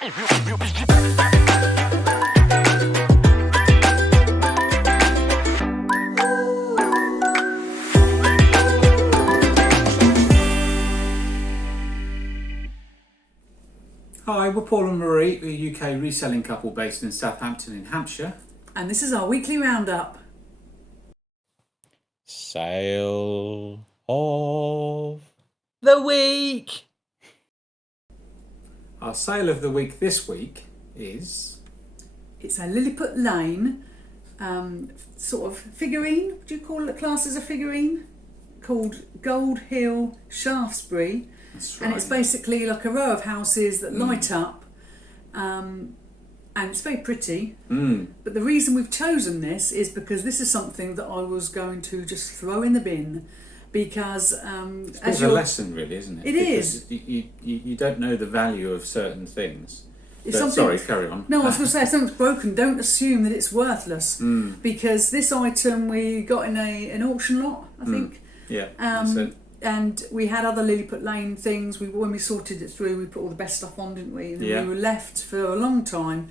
Hi, we're Paul and Marie, a UK reselling couple based in Southampton in Hampshire. And this is our weekly roundup. Sale of The week! Our sale of the week this week is... It's a Lilliput Lane sort of figurine. Would you call it class as a figurine? Called Gold Hill Shaftesbury. That's right. And it's basically like a row of houses that light up. And it's very pretty. But the reason we've chosen this is because this is something that I was going to just throw in the bin. Because it's a lesson, really, isn't it? It is. You don't know the value of certain things. Sorry, carry on. No, I was going to say, if something's broken, don't assume that it's worthless. Because this item we got in an auction lot, I think. Yeah, that's it. And we had other Lilliput Lane things. When we sorted it through, we put all the best stuff on, didn't we? And Yeah. we were left for a long time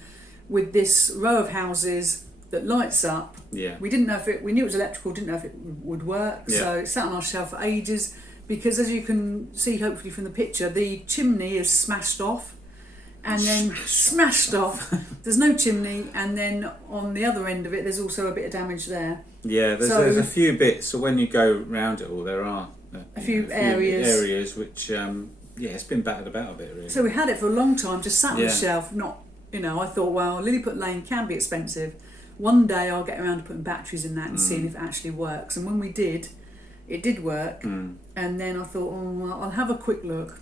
with this row of houses that lights up. Yeah. We didn't know if we knew it was electrical, didn't know if it would work. Yeah. So it sat on our shelf for ages because, as you can see, hopefully from the picture, the chimney is smashed off. And then smashed off. There's no chimney, and then on the other end of it, there's also a bit of damage there. Yeah, there's a few bits. So when you go round it all, there are a few areas which it's been battered about a bit, really. So we had it for a long time, just sat on the shelf. I thought, well, Lilliput Lane can be expensive. One day I'll get around to putting batteries in that and seeing if it actually works. And when we did, it did work. And then I thought, well, I'll have a quick look.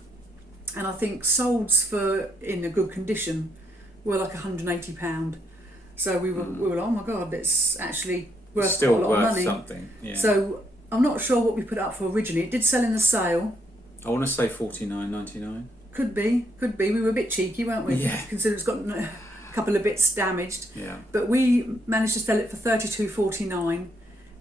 And I think solds for in a good condition were like £180. So we were like, oh my God, that's actually worth still quite a lot worth of money. Something. Yeah. So I'm not sure what we put it up for originally. It did sell in the sale. I want to say $49.99. Could be. We were a bit cheeky, weren't we? Yeah. Considering it's got a couple of bits damaged. Yeah. But we managed to sell it for $32.49,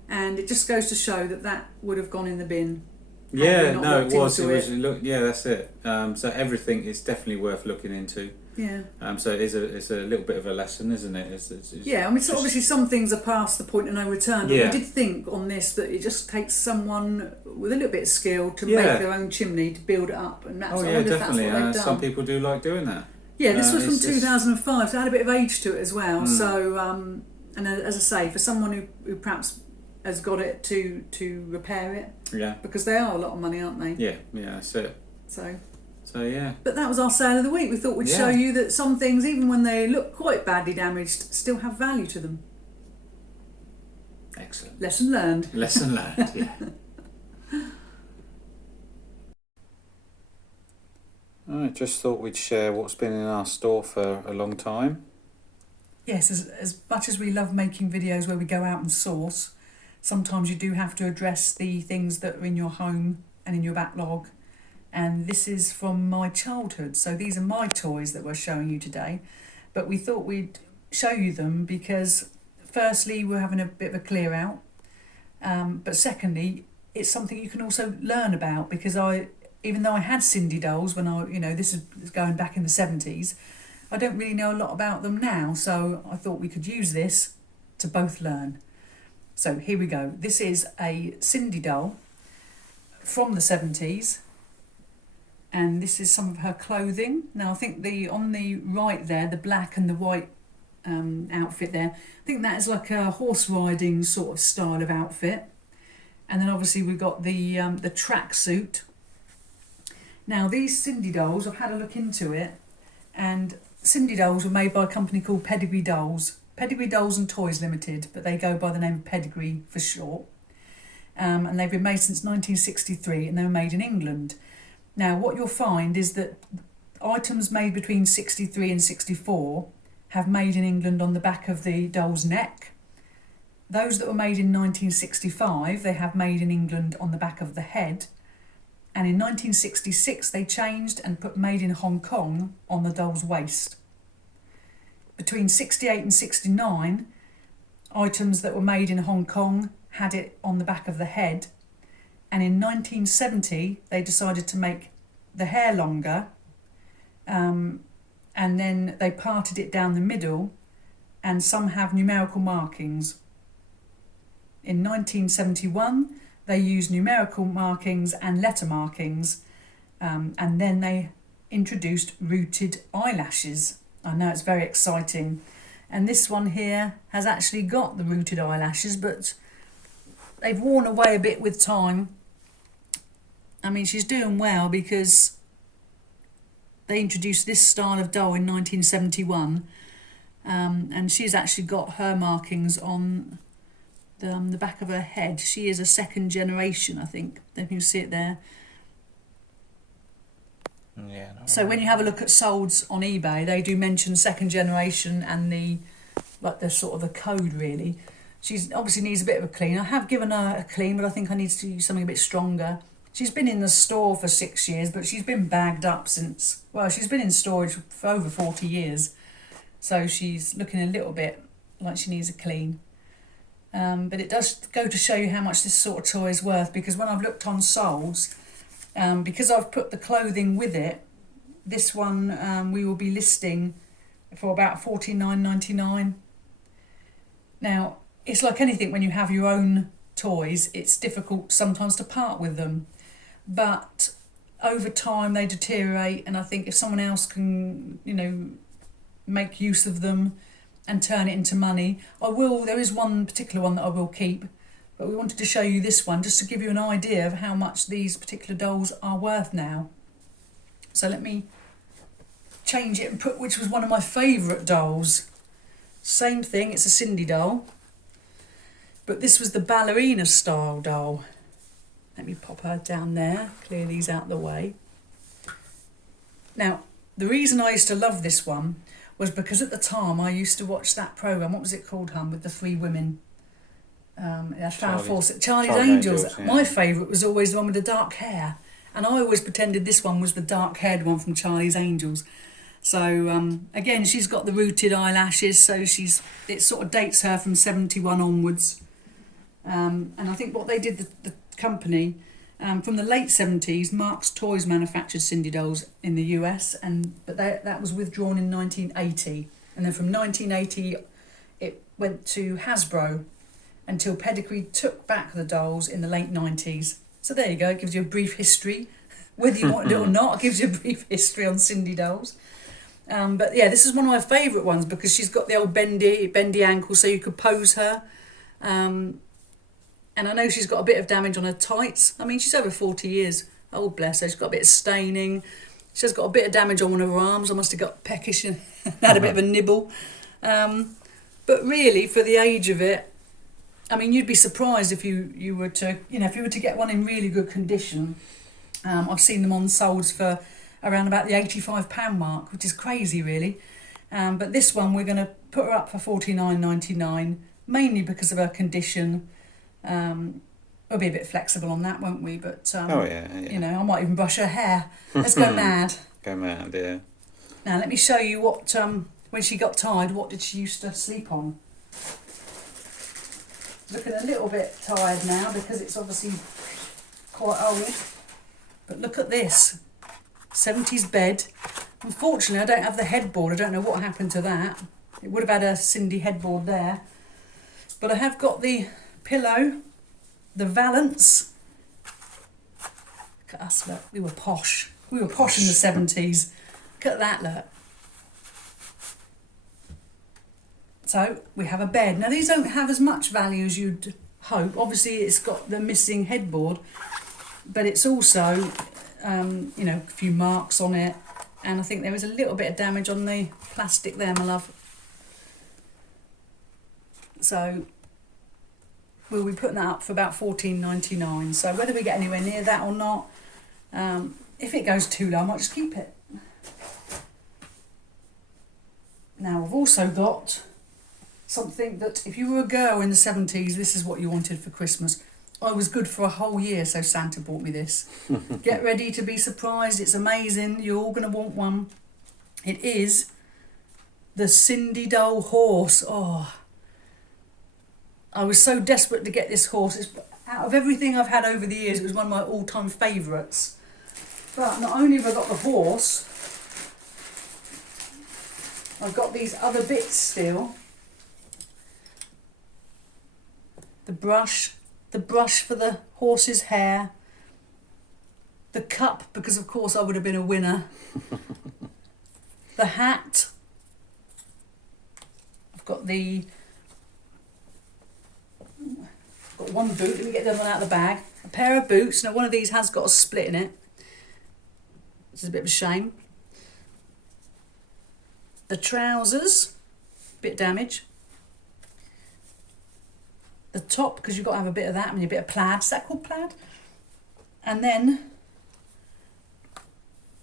and it just goes to show that would have gone in the bin. Yeah, no, it was. Yeah, that's it. So everything is definitely worth looking into. Yeah. So it's a little bit of a lesson, isn't it? It's yeah, I mean, so obviously some things are past the point of no return. But Yeah. we did think on this that it just takes someone with a little bit of skill to make their own chimney, to build it up, and that's definitely. that's what they've done. Some people do like doing that. Yeah, this was from 2005, so it had a bit of age to it as well. So, and as I say, for someone who perhaps has got it to repair it, because they are a lot of money, aren't they? Yeah, that's it. So yeah. But that was our sale of the week. We thought we'd show you that some things, even when they look quite badly damaged, still have value to them. Excellent. Lesson learned. Lesson learned. Yeah. I just thought we'd share what's been in our store for a long time. Yes, as much as we love making videos where we go out and source, sometimes you do have to address the things that are in your home and in your backlog. And this is from my childhood. So these are my toys that we're showing you today. But we thought we'd show you them because, firstly, we're having a bit of a clear out. But secondly, it's something you can also learn about, because even though I had Sindy dolls when this is going back in the 70s, I don't really know a lot about them now. So I thought we could use this to both learn. So here we go. This is a Sindy doll from the 70s. And this is some of her clothing. Now I think on the right there, the black and the white outfit there, I think that is like a horse riding sort of style of outfit. And then obviously we've got the tracksuit. Now these Sindy dolls, I've had a look into it, and Sindy dolls were made by a company called Pedigree Dolls. Pedigree Dolls and Toys Limited, but they go by the name of Pedigree for short. And they've been made since 1963, and they were made in England. Now what you'll find is that items made between 63 and 64 have made in England on the back of the doll's neck. Those that were made in 1965, they have made in England on the back of the head. And in 1966, they changed and put made in Hong Kong on the doll's waist. Between 68 and 69, items that were made in Hong Kong had it on the back of the head. And in 1970, they decided to make the hair longer. And and then they parted it down the middle, and some have numerical markings. In 1971, they used numerical markings and letter markings, and then they introduced rooted eyelashes. I know it's very exciting. And this one here has actually got the rooted eyelashes, but they've worn away a bit with time. I mean, she's doing well because they introduced this style of doll in 1971, and she's actually got her markings on the back of her head. She is a second generation, I think. Don't you see it there? Yeah. No, so when you have a look at solds on eBay, they do mention second generation and the sort of the code really. She's obviously needs a bit of a clean. I have given her a clean, but I think I need to use something a bit stronger. She's been in the store for 6 years, but she's been bagged up since, well, she's been in storage for over 40 years. So she's looking a little bit like she needs a clean. But it does go to show you how much this sort of toy is worth, because when I've looked on solds, because I've put the clothing with it, this one we will be listing for about $49.99. Now, it's like anything when you have your own toys, it's difficult sometimes to part with them. But over time they deteriorate, and I think if someone else can, make use of them and turn it into money, I will. There is one particular one that I will keep, but we wanted to show you this one just to give you an idea of how much these particular dolls are worth now. So let me change it and put which was one of my favourite dolls. Same thing, it's a Sindy doll, but this was the Ballerina style doll. Let me pop her down there, clear these out the way. Now, the reason I used to love this one was because at the time I used to watch that programme, what was it called, Hun, with the 3 women? Charlie's Angels. Yeah. My favourite was always the one with the dark hair, and I always pretended this one was the dark haired one from Charlie's Angels. So again, she's got the rooted eyelashes, so it sort of dates her from 71 onwards. And I think what they did, the company, from the late 70s, Mark's Toys manufactured Sindy dolls in the US, but that was withdrawn in 1980. And then from 1980, it went to Hasbro until Pedigree took back the dolls in the late 90s. So there you go, it gives you a brief history. Whether you want it or not, it gives you a brief history on Sindy dolls. But yeah, this is one of my favourite ones because she's got the old bendy ankle, so you could pose her. And I know she's got a bit of damage on her tights. I mean, she's over 40 years. Oh, bless her. She's got a bit of staining. She's got a bit of damage on one of her arms. I must have got peckish and had a bit of a nibble. But really, for the age of it, I mean, you'd be surprised if you were to, if you were to get one in really good condition. I've seen them on solds for around about the £85 mark, which is crazy, really. But this one, we're going to put her up for $49.99, mainly because of her condition. We'll be a bit flexible on that, won't we? But I might even brush her hair. Let's go mad. Go mad, yeah. Now let me show you what when she got tired, what did she used to sleep on? Looking a little bit tired now because it's obviously quite old. But look at this 70s bed. Unfortunately, I don't have the headboard. I don't know what happened to that. It would have had a Sindy headboard there, but I have got the pillow, the valance. Look at us, look. We were posh. We were posh in the 70s. Look at that, look. So we have a bed. Now these don't have as much value as you'd hope. Obviously it's got the missing headboard, but it's also, a few marks on it. And I think there was a little bit of damage on the plastic there, my love. So we'll be putting that up for about $14.99. So whether we get anywhere near that or not, if it goes too low, I might just keep it. Now I've also got something that if you were a girl in the 70s, this is what you wanted for Christmas. I was good for a whole year, so Santa bought me this. Get ready to be surprised. It's amazing. You're all going to want one. It is the Sindy doll horse. Oh, I was so desperate to get this horse. It's, out of everything I've had over the years, it was one of my all-time favourites. But not only have I got the horse, I've got these other bits still. The brush for the horse's hair. The cup, because of course I would have been a winner. The hat. I've got one boot. Let me get the other one out of the bag. A pair of boots. Now one of these has got a split in it, which is a bit of a shame. The trousers, bit damaged. The top, because you've got to have a bit of that and a bit of plaid. Is that called plaid? And then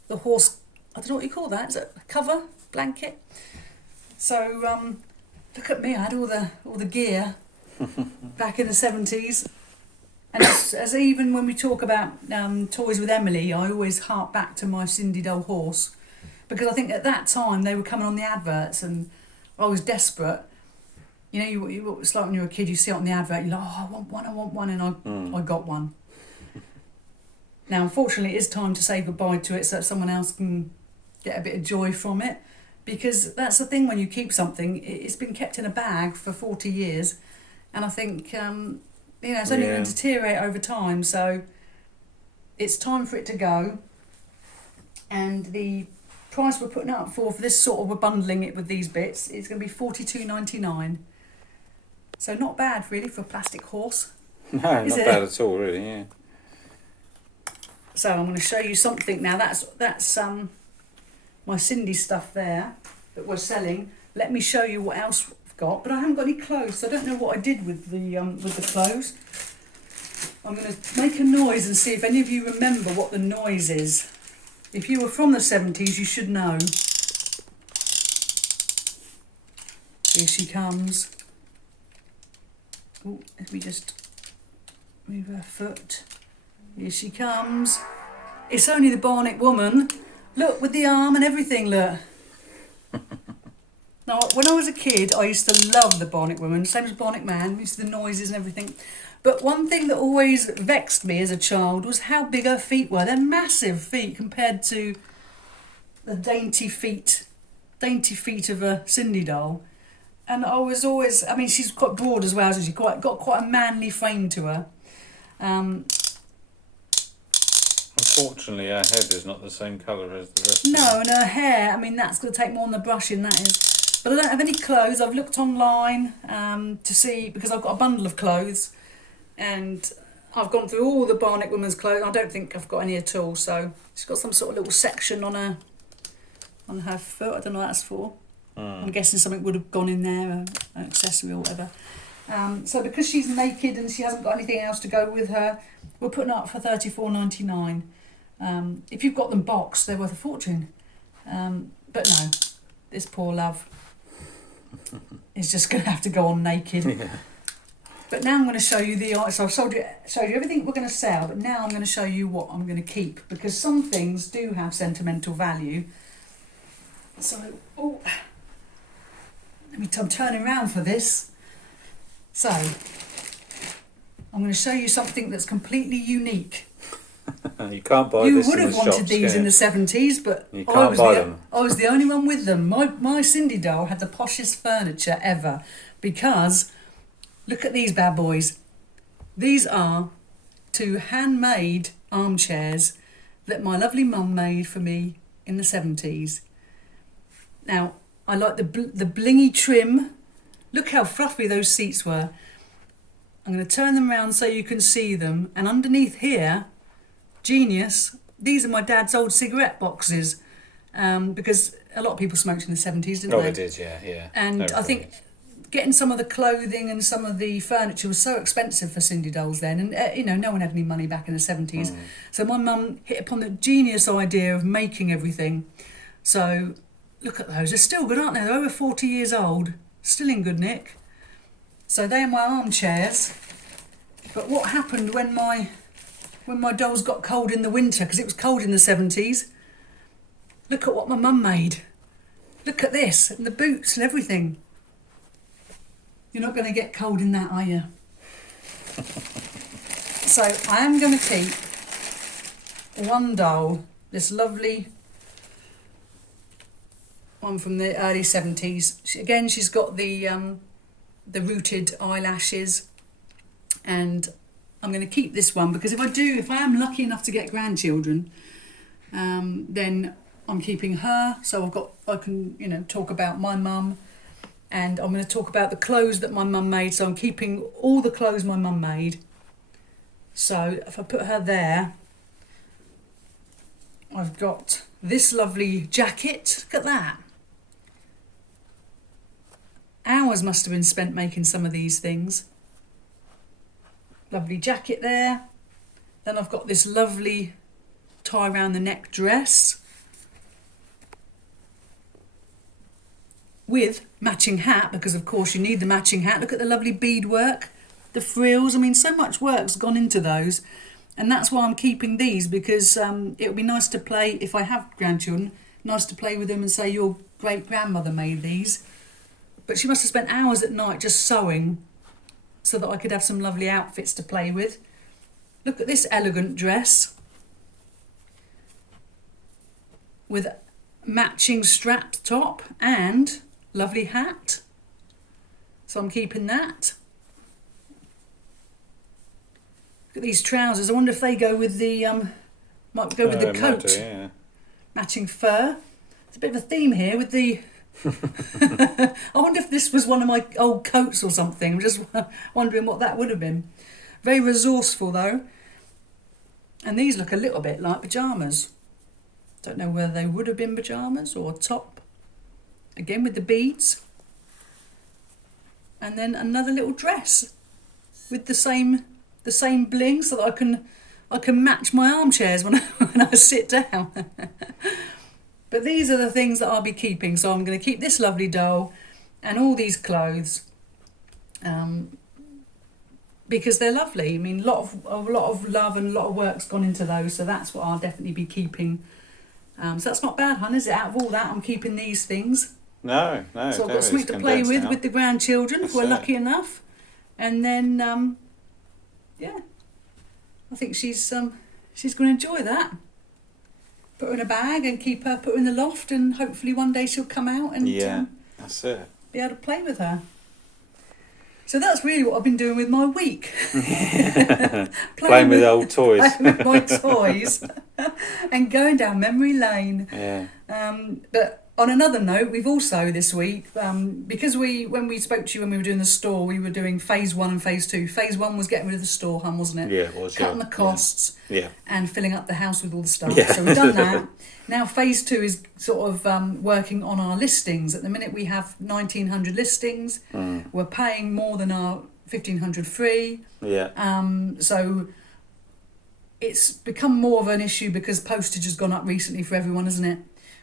the horse, I don't know what you call that. Is it a cover, blanket? So look at me. I had all the gear back in the 70s. And as even when we talk about toys with Emily, I always hark back to my Sindy Dole horse, because I think at that time they were coming on the adverts and I was desperate. You know, it's like when you're a kid, you see it on the advert, you're like, oh, I want one, and I got one. Now, unfortunately, it is time to say goodbye to it so that someone else can get a bit of joy from it, because that's the thing when you keep something, it's been kept in a bag for 40 years, and I think, it's only going to deteriorate over time, so it's time for it to go. And the price we're putting it up for this sort of, we're bundling it with these bits, it's going to be $42.99. So not bad really for a plastic horse. No, not bad at all, really. Yeah. So I'm going to show you something now. That's my Sindy stuff there that we're selling. Let me show you what else we've got. But I haven't got any clothes, so I don't know what I did with the clothes. I'm going to make a noise and see if any of you remember what the noise is. If you were from the 70s, you should know. Here she comes. Oh, let me just move her foot. Here she comes. It's only the Barnet woman. Look, with the arm and everything, look. Now, when I was a kid, I used to love the Barnet woman, same as Barnet man, used to the noises and everything. But one thing that always vexed me as a child was how big her feet were. They're massive feet compared to the dainty feet of a Sindy doll. And I was always, I mean, she's quite broad as well, so she's got quite a manly frame to her. Unfortunately, her head is not the same colour as the rest. No, and her hair, I mean, that's going to take more than the brushing, that is. But I don't have any clothes. I've looked online to see, because I've got a bundle of clothes, and I've gone through all the Barnet woman's clothes. I don't think I've got any at all, so she's got some sort of little section on her foot. I don't know what that's for. I'm guessing something would have gone in there, an accessory or whatever. So because she's naked and she hasn't got anything else to go with her, we're putting her up for $34.99. If you've got them boxed, they're worth a fortune. But no, this poor love is just going to have to go on naked. Yeah. But now I'm going to show you so I've showed you everything we're going to sell, but now I'm going to show you what I'm going to keep, because some things do have sentimental value. So, I'm turning around for this. So, I'm going to show you something that's completely unique. You can't buy you this in the shops. You would have wanted these in the 70s, but you can't buy them. I was the only one with them. My Sindy doll had the poshest furniture ever, because look at these bad boys. These are 2 handmade armchairs that my lovely mum made for me in the 70s. Now, I like the blingy trim. Look how fluffy those seats were. I'm going to turn them around so you can see them. And underneath here, genius, these are my dad's old cigarette boxes. Because a lot of people smoked in the 70s, didn't they? Oh, they did, yeah. And I think getting some of the clothing and some of the furniture was so expensive for Sindy dolls then. And, no one had any money back in the 70s. So my mum hit upon the genius idea of making everything. So look at those. They're still good, aren't they? They're over 40 years old. Still in good nick. So they are my armchairs. But what happened when my dolls got cold in the winter, because it was cold in the 70s, look at what my mum made. Look at this, and the boots and everything. You're not going to get cold in that, are you? So I am going to keep one doll, this lovely one from the early 70s. Again, she's got the rooted eyelashes, and I'm going to keep this one because if I am lucky enough to get grandchildren, then I'm keeping her. So I can talk about my mum, and I'm going to talk about the clothes that my mum made. So I'm keeping all the clothes my mum made. So if I put her there, I've got this lovely jacket. Look at that. Hours must have been spent making some of these things. Lovely jacket there. Then I've got this lovely tie around the neck dress with matching hat, because of course you need the matching hat. Look at the lovely beadwork, the frills. I mean, so much work's gone into those, and that's why I'm keeping these, because it would be nice to play, if I have grandchildren, nice to play with them and say your great grandmother made these. But she must have spent hours at night just sewing so that I could have some lovely outfits to play with. Look at this elegant dress with matching strapped top and lovely hat. So I'm keeping that. Look at these trousers. I wonder if they go with the might go with the coat. Might do, yeah. Matching fur. There's a bit of a theme here with the I wonder if this was one of my old coats or something. I'm just wondering what that would have been. Very resourceful though. And these look a little bit like pyjamas. Don't know whether they would have been pyjamas or top. Again with the beads. And then another little dress with the same bling, so that I can match my armchairs when I sit down. But these are the things that I'll be keeping. So I'm going to keep this lovely doll and all these clothes because they're lovely. I mean, a lot of love and a lot of work's gone into those. So that's what I'll definitely be keeping. So that's not bad, hun, is it? Out of all that, I'm keeping these things. No. So I've got something to play with the grandchildren if we're lucky enough. And then, yeah, I think she's going to enjoy that. Put her in a bag and keep her put her in the loft, and hopefully one day she'll come out and that's it. Be able to play with her. So that's really what I've been doing with my week. playing with old toys. Playing with my toys and going down memory lane. Yeah. But on another note, we've also this week, because when we spoke to you when we were doing the store, we were doing phase 1 and phase 2. Phase 1 was getting rid of the store, hun, wasn't it? Yeah, it was. Cutting the costs and filling up the house with all the stuff. Yeah. So we've done that. Now phase 2 is sort of working on our listings. At the minute we have 1,900 listings. We're paying more than our 1,500 free. Yeah. So it's become more of an issue because postage has gone up recently for everyone, hasn't it?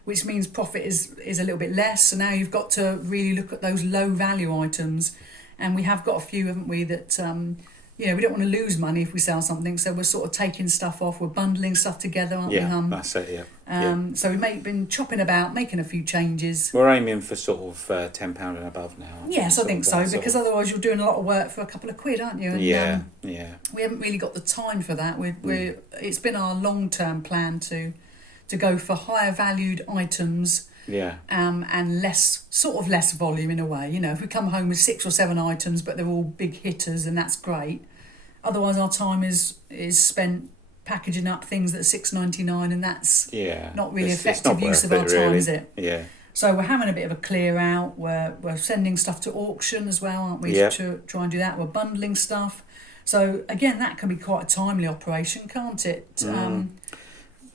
Which means profit is a little bit less. So now you've got to really look at those low value items. And we have got a few, haven't we, that, we don't want to lose money if we sell something. So we're sort of taking stuff off. We're bundling stuff together, aren't we, hum? That's it, yeah. So we've been chopping about, making a few changes. We're aiming for sort of £10 and above now. Yes, I think so, because otherwise you're doing a lot of work for a couple of quid, aren't you? And, yeah. We haven't really got the time for that. It's been our long-term plan to go for higher valued items, and less volume in a way. You know, if we come home with 6 or 7 items, but they're all big hitters, and that's great. Otherwise, our time is spent packaging up things that are $6.99, and that's not really effective use of our time, is it? Yeah. So we're having a bit of a clear out. We're sending stuff to auction as well, aren't we? Yep. To try and do that. We're bundling stuff. So again, that can be quite a timely operation, can't it?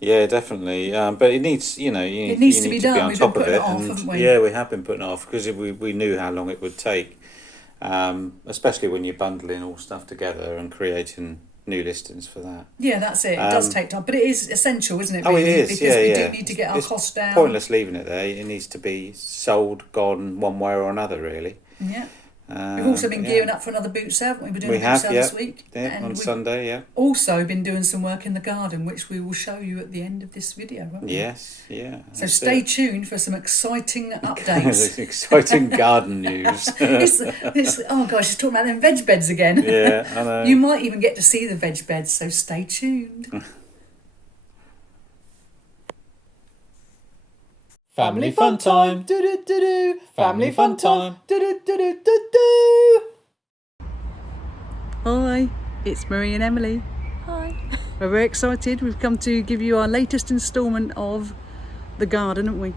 Yeah, definitely. But it needs, you needs to be done. on We've top been of putting it. it off, And haven't we? yeah, we have been putting it off because we knew how long it would take, especially when you're bundling all stuff together and creating new listings for that. Yeah, that's it. It does take time, but it is essential, isn't it? Oh, Really? it is. Because we yeah. do need to get our costs down. Pointless leaving it there. It needs to be sold, gone one way or another, really. Yeah. We've also been gearing up for another boot sale, haven't we? We're doing a boot sale this week. Yeah, and on Sunday, yeah. Also been doing some work in the garden, which we will show you at the end of this video, won't we? Yes, yeah. So stay tuned for some exciting updates. Exciting garden news. Oh gosh, she's talking about them veg beds again. Yeah, I know. You might even get to see the veg beds, so stay tuned. Family fun time. Do do do do. Family fun time. Do do do do do do. Hi, it's Marie and Emily. Hi. We're very excited. We've come to give you our latest instalment of the garden, haven't we?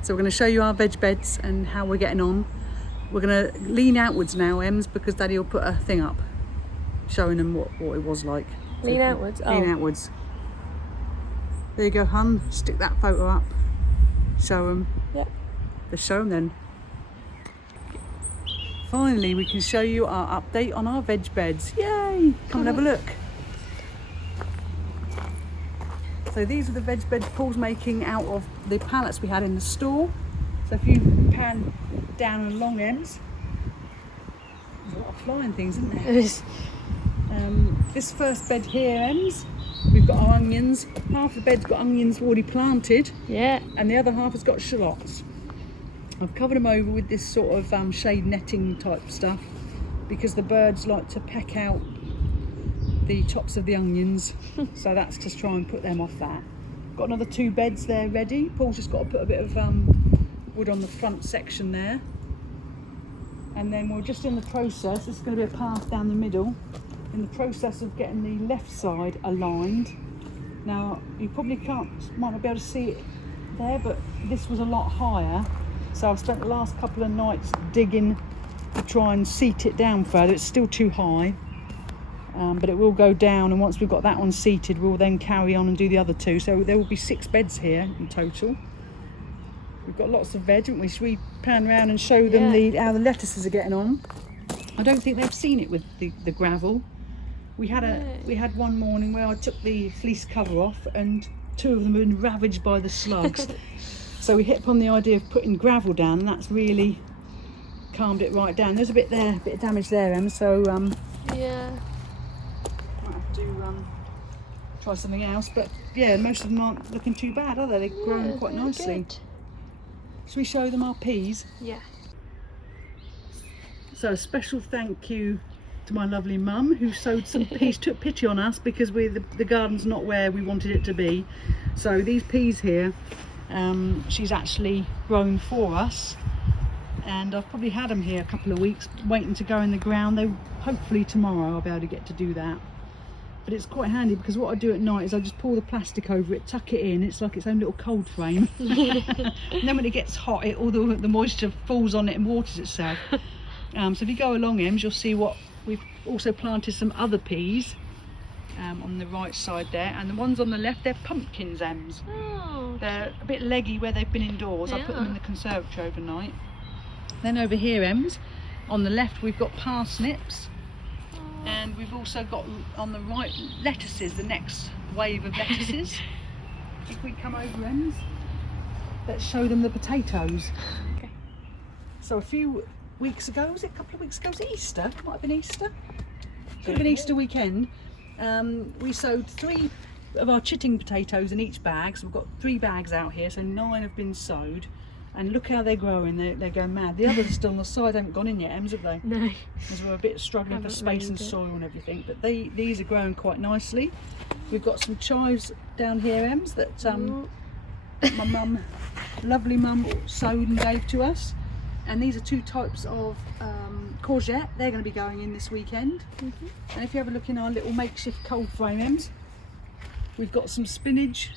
So we're going to show you our veg beds and how we're getting on. We're going to lean outwards now, Ems, because Daddy will put a thing up showing them what it was like. Lean outwards? Lean outwards. There you go, hun. Stick that photo up. Show them. Yep. Let's show them then. Finally, we can show you our update on our veg beds. Yay! Come and have a look. So these are the veg beds Paul's making out of the pallets we had in the store. So if you pan down and along Ems, there's a lot of flying things, isn't there? It is. This first bed here, Ems, we've got our onions. Half the bed's got onions already planted, Yeah. and the other half has got shallots. I've covered them over with this sort of shade netting type stuff because the birds like to peck out the tops of the onions, so that's to try and put them off that. Got another 2 beds there ready. Paul's just got to put a bit of wood on the front section there, and then we're just in the process. This is going to be a path down the middle, in the process of getting the left side aligned. Now you probably might not be able to see it there, but this was a lot higher, so I've spent the last couple of nights digging to try and seat it down further. It's still too high. But it will go down, and once we've got that one seated, we'll then carry on and do the other 2. So there will be 6 beds here in total. We've got lots of veg, haven't we? Should we pan around and show them how the lettuces are getting on? I don't think they've seen it with the gravel. We had one morning where I took the fleece cover off, and 2 of them had been ravaged by the slugs. So we hit upon the idea of putting gravel down, and that's really calmed it right down. There's a bit of damage there, Em. So Yeah. might have to try something else, but yeah, most of them aren't looking too bad, are they? They're growing quite nicely. Good. Should we show them our peas? Yeah. So a special thank you to my lovely mum who sowed some peas, took pity on us because the garden's not where we wanted it to be. So these peas here, she's actually grown for us, and I've probably had them here a couple of weeks waiting to go in the ground. They hopefully tomorrow I'll be able to get to do that. But it's quite handy because what I do at night is I just pull the plastic over it, tuck it in. It's like its own little cold frame. And then when it gets hot, all the moisture falls on it and waters itself. So if you go along, Ems, you'll see what we've also planted some other peas on the right side there, and the ones on the left, they're pumpkins, Ems. Oh. They're a bit leggy where they've been indoors. I put them in the conservatory overnight. Then over here, Ems, on the left we've got parsnips, and we've also got on the right lettuces, the next wave of lettuces. If we come over, Ems, let's show them the potatoes. Okay. So a few weeks ago, was it a couple of weeks ago, was it Easter? Might have been Easter. Could have been Easter weekend. We sowed 3 of our chitting potatoes in each bag, so we've got 3 bags out here, so 9 have been sowed. And look how they're growing, they're going mad. The others are still on the side, they haven't gone in yet, Ems, have they? No. Because we're a bit struggling for space and soil and everything, but these are growing quite nicely. We've got some chives down here, Ems, that my mum, lovely mum, sowed and gave to us. And these are 2 types of courgette. They're going to be going in this weekend. And if you have a look in our little makeshift cold frame, Ems, we've got some spinach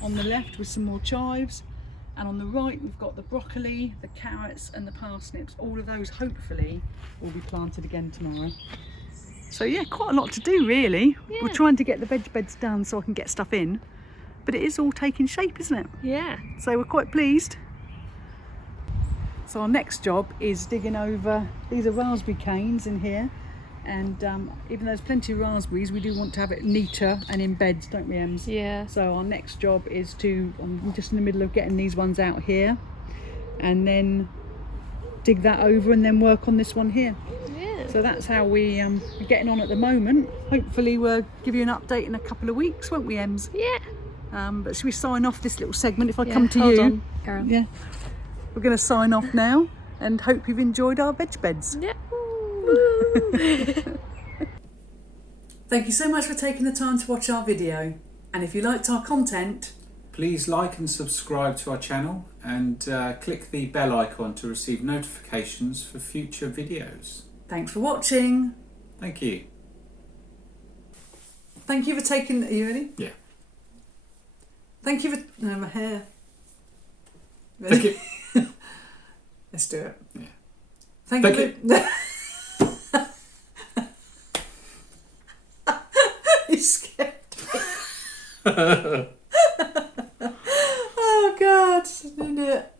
on the left with some more chives. And on the right we've got the broccoli, the carrots and the parsnips. All of those hopefully will be planted again tomorrow. So yeah, quite a lot to do really. Yeah. We're trying to get the veg beds done so I can get stuff in. But it is all taking shape, isn't it? Yeah. So we're quite pleased. So our next job is digging over, these are raspberry canes in here. And even though there's plenty of raspberries, we do want to have it neater and in beds, don't we, Ems? Yeah. So our next job is I'm just in the middle of getting these ones out here, and then dig that over and then work on this one here. Yeah. So that's how we're getting on at the moment. Hopefully we'll give you an update in a couple of weeks, won't we, Ems? Yeah. But should we sign off this little segment if I come to hold you? on, Karen. Yeah. We're going to sign off now and hope you've enjoyed our veg beds. Yeah. Thank you so much for taking the time to watch our video, and if you liked our content, Please like and subscribe to our channel and click the bell icon to receive notifications for future videos. Thanks for watching. Thank you. Thank you for taking... Are you ready? Yeah. Thank you for... No, my hair. Thank Ready? you. Let's do it. Yeah. Thank you. You scared me. Oh God, I didn't do it.